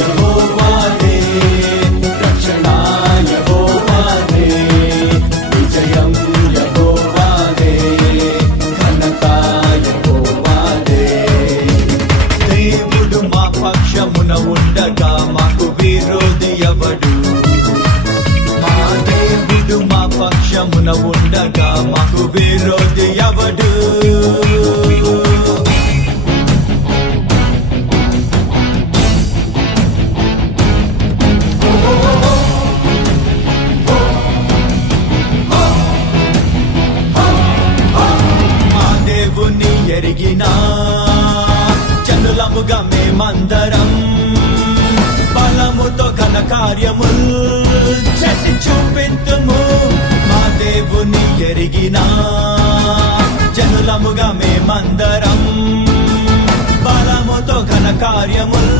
యెహోవాదే, రక్షణ యెహోవాదే, విజయం యెహోవాదే, ఘనత యెహోవాదే. దేవుడు మా పక్షమున ఉండగా మాకు విరోధి ఎవడు? మా దేవుడు మా పక్షమున ఉండగా మాకు విరోధి ఎవడు? మా దేవుని ఎరిగినా జనులముగా మేమందరం బలముతో ఘన కార్యముల్ చేసి చూపిద్దుము. మా దేవుని ఎరిగినా జనులముగా మేమందరం బలముతో ఘన కార్యముల్